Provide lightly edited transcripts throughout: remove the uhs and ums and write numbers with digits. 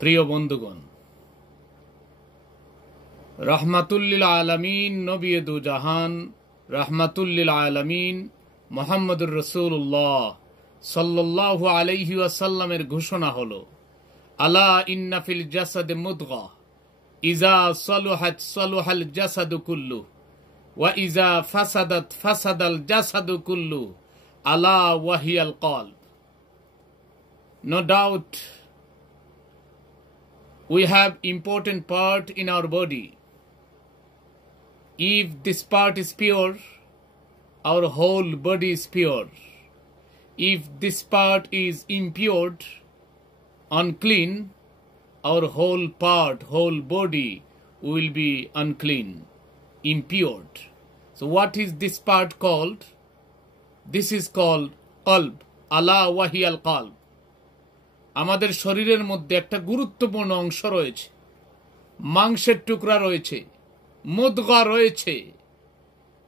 প্রিয় বন্ধুগণ, রহমাতুল্লিল আলামিন নবী দু জাহান রহমাতুল্লিল আলামিন মুহাম্মদুর রাসূলুল্লাহ সাল্লাল্লাহু আলাইহি ওয়াসাল্লামের ঘোষণা হলো, আলা ইন্না ফিল জাসাদে মুদগাহ ইজা সালুহাত সালুহাল জাসাদু কুল্লু ওয়া ইজা ফাসাদাত ফাসাদাল জাসাদু কুল্লু আলা ওয়াহিয়াল কলব। No doubt we have important part in our body. If this part is pure, our whole body is pure. If this part is impure, unclean, our whole part, whole body will be unclean, impure. So what is this part called? This is called qalb. Ala wahiyal qalb. আমাদের শরীরের মধ্যে একটা গুরুত্বপূর্ণ অংশ রয়েছে, মাংসের টুকরা রয়েছে, মুদগা রয়েছে।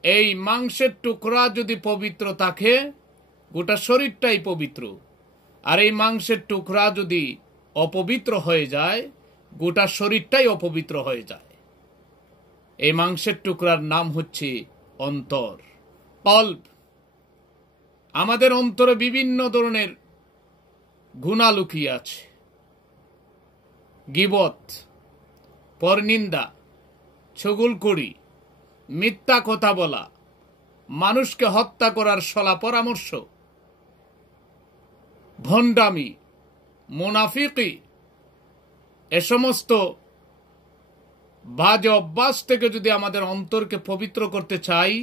এই মাংসের টুকরা যদি পবিত্র থাকে, গোটা শরীরটাই পবিত্র। আর এই মাংসের টুকরা যদি অপবিত্র হয়ে যায়, গোটা শরীরটাই অপবিত্র হয়ে যায়। এই মাংসের টুকরার নাম হচ্ছে অন্তর, কলব। আমাদের অন্তরে বিভিন্ন ধরনের গুনাহ লুকিয়ে আছে। গীবত, পরনিন্দা, চুগলখড়ি, মিথ্যা কথা বলা, মানুষকে হত্যা করার সলা পরামর্শ, ভণ্ডামি, মুনাফিকি, এ সমস্ত বাজে অভ্যাস থেকে যদি আমাদের অন্তরকে পবিত্র করতে চাই,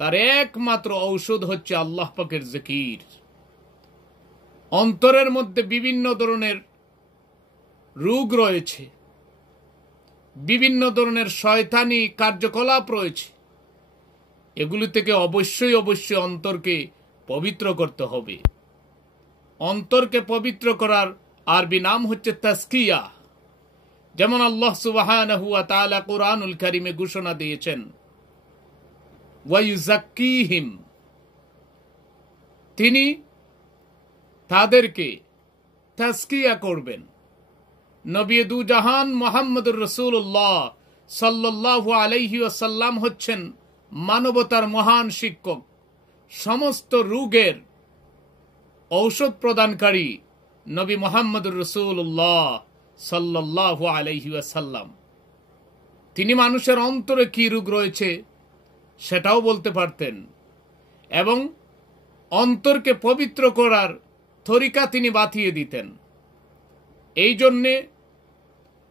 তার একমাত্র ঔষধ হচ্ছে আল্লাহ পাকের জিকির। অন্তরের মধ্যে বিভিন্ন ধরনের রোগ রয়েছে, বিভিন্ন ধরনের শয়তানি কার্যকলাপ রয়েছে। এগুলি থেকে অবশ্যই অন্তরকে পবিত্র করতে হবে। অন্তরকে পবিত্র করার আরবি নাম হচ্ছে তাসকিয়া। যেমন আল্লাহ সুবহানাহু ওয়া তাআলা কুরআনুল কারীমে ঘোষণা দিয়েছেন, ওয়া ইউযাক্কিহিম, তিনি তাদেরকে তাসকিয়া করবেন। নবী দু জাহান মুহাম্মদুর রাসূলুল্লাহ সাল্লাল্লাহু আলাইহি ওয়াসাল্লাম হচ্ছেন মানবতার মহান শিক্ষক, সমস্ত রোগের ঔষধ প্রদানকারী নবী মুহাম্মদুর রাসূলুল্লাহ সাল্লাল্লাহু আলাইহি ওয়াসাল্লাম। তিনি মানুষের অন্তরে কি রোগ রয়েছে সেটাও বলতে পারতেন, এবং অন্তরকে পবিত্র করার তরিকা তিনি বাতিয়ে দিতেন। এই জন্যে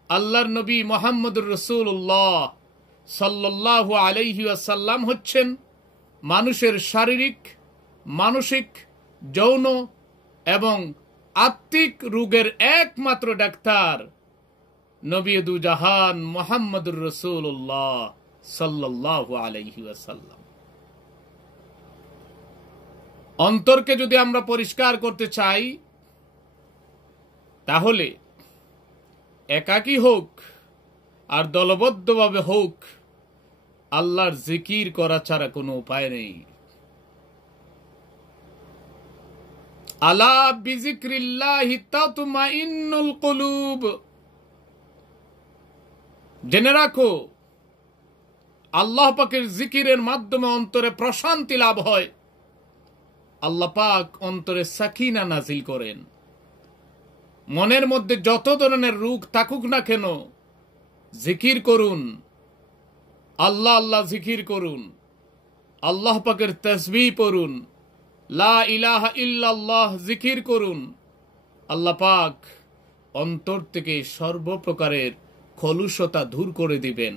আল্লাহর নবী মুহাম্মদুর রাসূলুল্লাহ সাল্লাল্লাহু আলাইহি ওয়াসাল্লাম হচ্ছেন মানুষের শারীরিক, মানসিক, যৌন এবং আত্মিক রোগের একমাত্র ডাক্তার নবী দু জাহান মুহাম্মদুর রাসূলুল্লাহ সাল্লাল্লাহু আলাইহি ওয়াসাল্লাম। অন্তরকে যদি আমরা পরিষ্কার করতে চাই, তাহলে একাকী হোক আর দলবদ্ধভাবে হোক, আল্লাহর জিকির করা ছাড়া কোনো উপায় নেই। আলা বিজিক্রিল্লাহি তাতমাইন্নুল কুলুব। জেনে রাখো, আল্লাহ পাকের জিকিরের মাধ্যমে অন্তরে প্রশান্তি লাভ হয়। আল্লাহ পাক অন্তরে সাকিনা নাজিল করেন। মনের মধ্যে যত ধরনের রোগ থাকুক না কেন, জিকির করুন, আল্লাহ আল্লাহ জিকির করুন, আল্লাহ পাকের তাসবিহ পড়ুন, লা ইলাহা ইল্লাল্লাহ জিকির করুন। আল্লাহ পাক অন্তর থেকে সর্বপ্রকারের কলুষতা দূর করে দিবেন,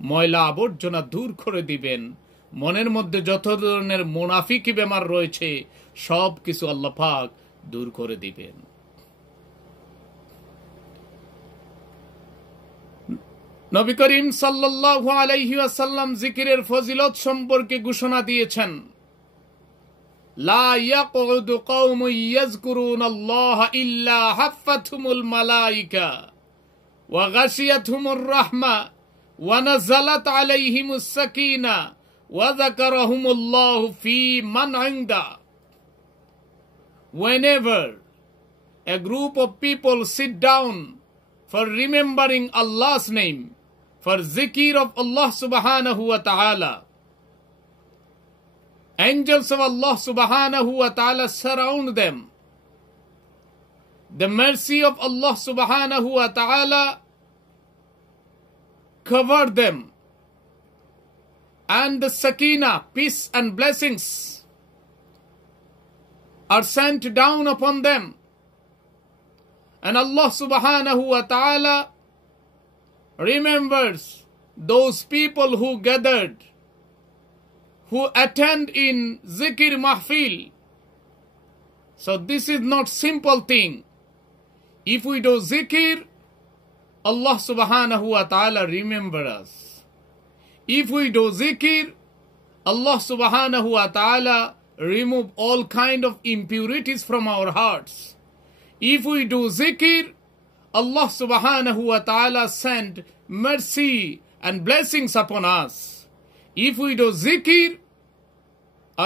ময়লা আবর্জনা দূর করে দিবেন। মনের মধ্যে যত ধরনের মুনাফিকি বেমার রয়েছে, সব কিছু আল্লাহ পাক দূর করে দিবেন। নবী করিম সাল্লাল্লাহু আলাইহি ওয়াসাল্লাম জিকিরের ফজিলত সম্পর্কে ঘোষণা দিয়েছেন, লা ইয়াকুদু কওমুন ইয়াযকুরুনাল্লাহা ইল্লা হাফফাতহুমুল মালায়েকা ওয়া গাশিয়াতহুমুর রাহমা ওয়া নাযালাত আলাইহিমুস সাকিনা ওয়া যাকারাহুমুল্লাহু ফি মান ইনদা। Whenever a group of people sit down for remembering Allah's name, for zikr of Allah subhanahu wa ta'ala, angels of Allah subhanahu wa ta'ala surround them. The mercy of Allah subhanahu wa ta'ala cover them. And the sakina, peace and blessings, are sent down upon them. And Allah subhanahu wa ta'ala remembers those people who gathered, who attend in zikr mahfil. So this is not simple thing. If we do zikr, Allah subhanahu wa ta'ala remember us. If we do zikr, Allah subhanahu wa ta'ala remove all kind of impurities from our hearts. If we do zikr, Allah subhanahu wa ta'ala send mercy and blessings upon us. If we do zikr,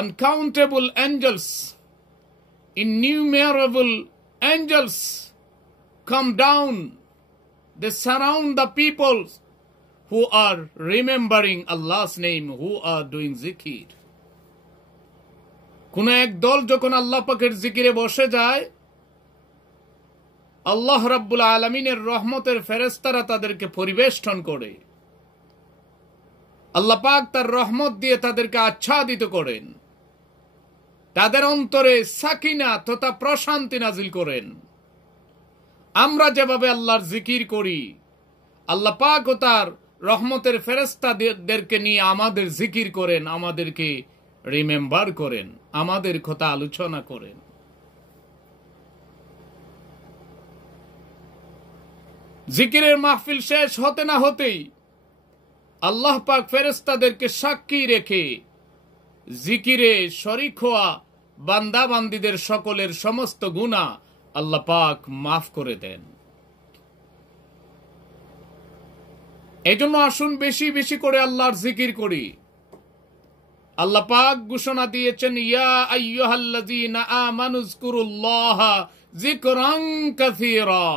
uncountable angels, innumerable angels come down. They surround the people who are remembering Allah's name, who are doing zikr. কোন এক দল যখন আল্লাহ পাকের জিকিরে বসে যায়, আল্লাহ রাব্বুল আলামিনের রহমতের ফেরেশতারা তাদেরকে পরিবেষ্টন করে। আল্লাহ পাক তার রহমত দিয়ে তাদেরকে আচ্ছাদিত করেন। তাদের অন্তরে সাকিনা তথা প্রশান্তি নাজিল করেন। আমরা যেভাবে আল্লাহর জিকির করি, আল্লাহ পাক ও তার রহমতের ফেরেশতাদেরকে নিয়ে আমাদের জিকির করেন, আমাদেরকে রিমেম্বার করেন, আমাদের কথা আলোচনা করেন। জিকিরের মাহফিল শেষ হতে না হতেই আল্লাহ পাক ফেরেশতাদেরকে সাক্ষী রেখে জিকিরে শরীক হওয়া বান্দা বান্দীদের সকলের সমস্ত গুনাহ আল্লাহ পাক মাফ করে দেন। এজন্য আসুন বেশি বেশি করে আল্লাহর জিকির করি। আল্লাহ পাক ঘোষণা দিয়েছেন, ইয়া আইয়ুহাল্লাযীনা আমানুযকুরুল্লাহা যিকরান কাসীরা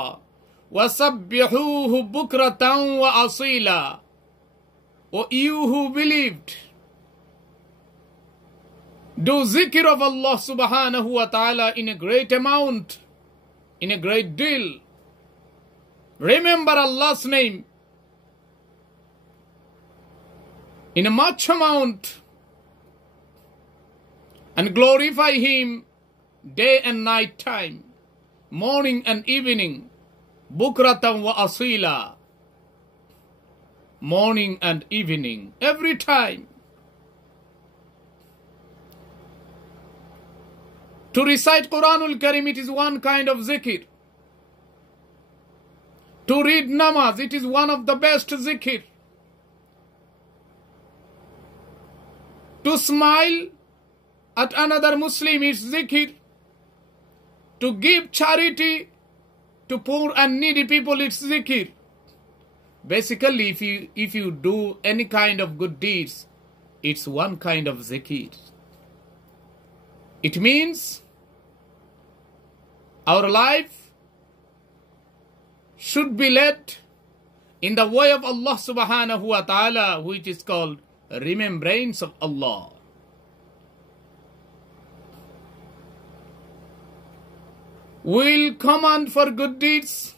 ওয়াসাব্বিহুহু বুকরাতান ওয়া আসীলা। O you who believed, do zikr of Allah subhanahu wa ta'ala in a great amount, in a great deal. Remember Allah's name in a much amount and glorify Him day and night time, morning and evening, bukratan wa asila, morning and evening, every time. To recite Quranul Karim, it is one kind of zikr. To read namaz, it is one of the best zikr. To smile at another Muslim is zikr. To give charity to poor and needy people, it's zikr. Basically, if you do any kind of good deeds, it's one kind of zikr. It means our life should be led in the way of Allah subhanahu wa ta'ala, which is called remembrance of Allah. We'll command for good deeds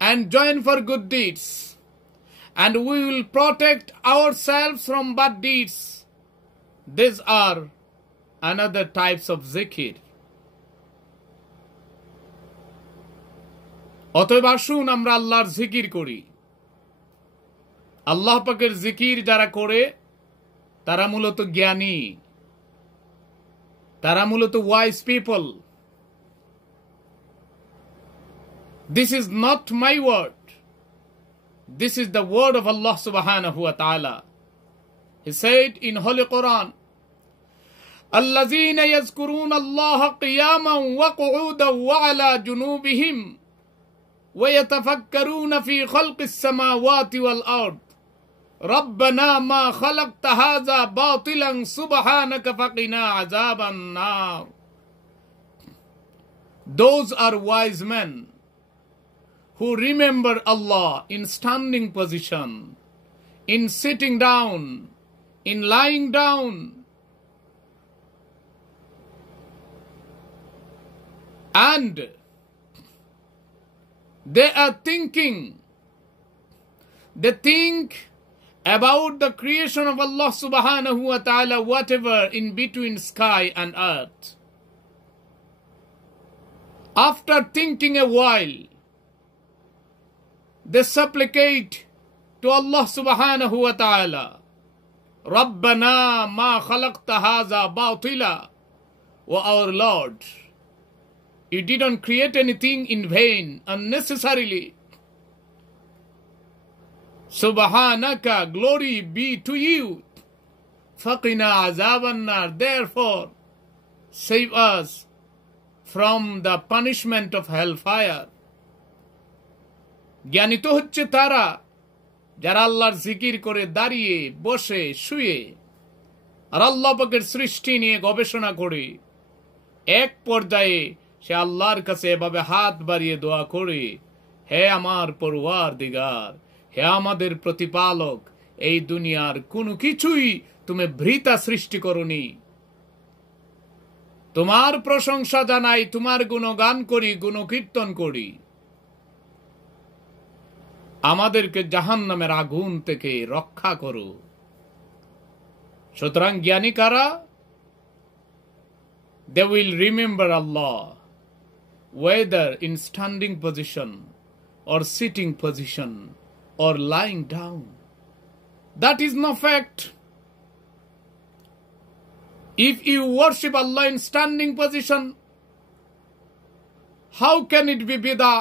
and join for good deeds, and we will protect ourselves from bad deeds. These are another types of zikr. অতএব আসুন আমরা আল্লাহর জিকির করি। আল্লাহ পাকের জিকির যারা করে তারা মূলত জ্ঞানী, তারা মূলত wise people. This is not my word. This is the word of Allah subhanahu wa ta'ala. He said in Holy Quran, الَّذِينَ يَذْكُرُونَ اللَّهَ قِيَامًا وَقُعُودًا وَعَلَى جُنُوبِهِمْ وَيَتَفَكَّرُونَ فِي خَلْقِ السَّمَاوَاتِ وَالْأَرْضِ رَبَّنَا مَا خَلَقْتَ هَذَا بَاطِلًا سُبْحَانَكَ فَقِنَا عَذَابَ النَّارِ. Those are wise men who remember Allah in standing position, in sitting down, in lying down, and they are thinking. They think about the creation of Allah subhanahu wa ta'ala, whatever in between sky and earth. After thinking a while, they supplicate to Allah subhanahu wa ta'ala, Rabbana ma khalaqta haza batila. O our Lord, you didn't create anything in vain, unnecessarily. Subhanaka, glory be to you. Faqina azaban nar, therefore save us from the punishment of hellfire. জ্ঞানী তো হচ্ছে তারা যারা আল্লাহর জিকির করে দাঁড়িয়ে বসে শুয়ে আর আল্লাহ পাকের সৃষ্টি নিয়ে গবেষণা করে এক পর্যায়ে সে আল্লাহর কাছে এভাবে হাত বাড়িয়ে দোয়া করে, হে আমার পরওয়ারদিগার, হে আমাদের প্রতিপালক, এই দুনিয়ার কোনো কিছুই তুমি ভৃতা সৃষ্টি করনি। তোমার প্রশংসা জানাই, তোমার গুণগান করি, গুণকীর্তন করি। আমাদেরকে জাহান্নামের আগুন থেকে রক্ষা করো। সুতরাং জ্ঞানী কারা? They will remember Allah, whether in standing position or sitting position or lying down. That is no fact. If you worship Allah in standing position, how can it be bidah?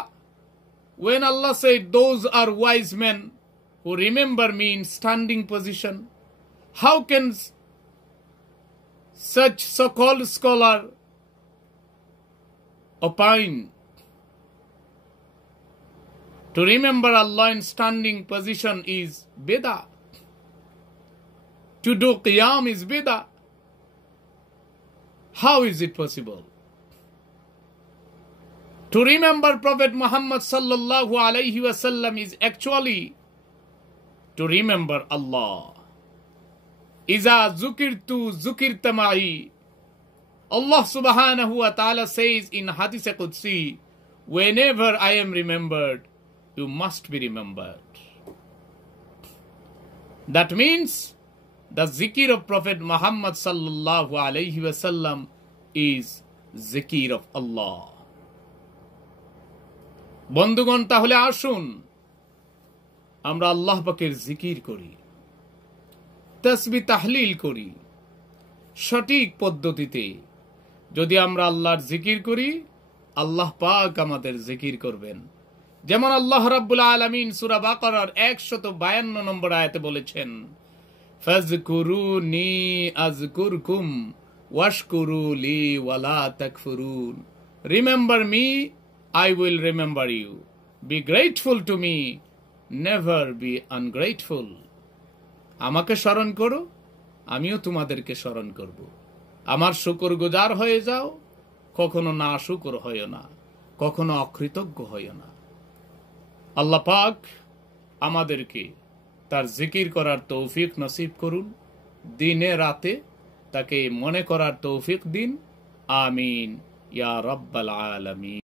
When Allah said, those are wise men who remember me in standing position, how can such so-called scholar opine to remember Allah in standing position is bidah? To do qiyam is bidah. How is it possible? To remember Prophet Muhammad sallallahu alayhi wasallam is actually to remember Allah. Iza zukirtu zukirta ma'i. Allah subhanahu wa ta'ala says in Hadith Qudsi, whenever I am remembered, you must be remembered. That means the zikir of Prophet Muhammad sallallahu alayhi wasallam is zikir of Allah. বন্ধুগণ, তাহলে আসুন আমরা আল্লাহ পাকের জিকির করি, তাসবিহ তাহলিল করি সঠিক পদ্ধতিতে। যদি আমরা আল্লাহর জিকির করি, আল্লাহ পাক আমাদের জিকির করবেন। যেমন আল্লাহ রাব্বুল আলামিন সূরা বাকারার 152 নম্বর আয়াতে বলেছেন, ফাযকুরুনি আযকুরকুম ওয়াশকুরু লি ওয়ালা তাকফুরুন। Remember me, I will remember you. Be grateful to me, never be ungrateful. আমাকে স্মরণ করো, আমিও তোমাদেরকে স্মরণ করব। আমার শুকরগুজার হয়ে যাও, কখনো না শুকর হইও না, কখনো অকৃতজ্ঞ হইও না। আল্লাহ পাক আমাদেরকে তার জিকির করার তৌফিক নসিব করুন, দিনে রাতে তাকে মনে করার তৌফিক দিন। আমিন ইয়া রাব্বাল আলামিন।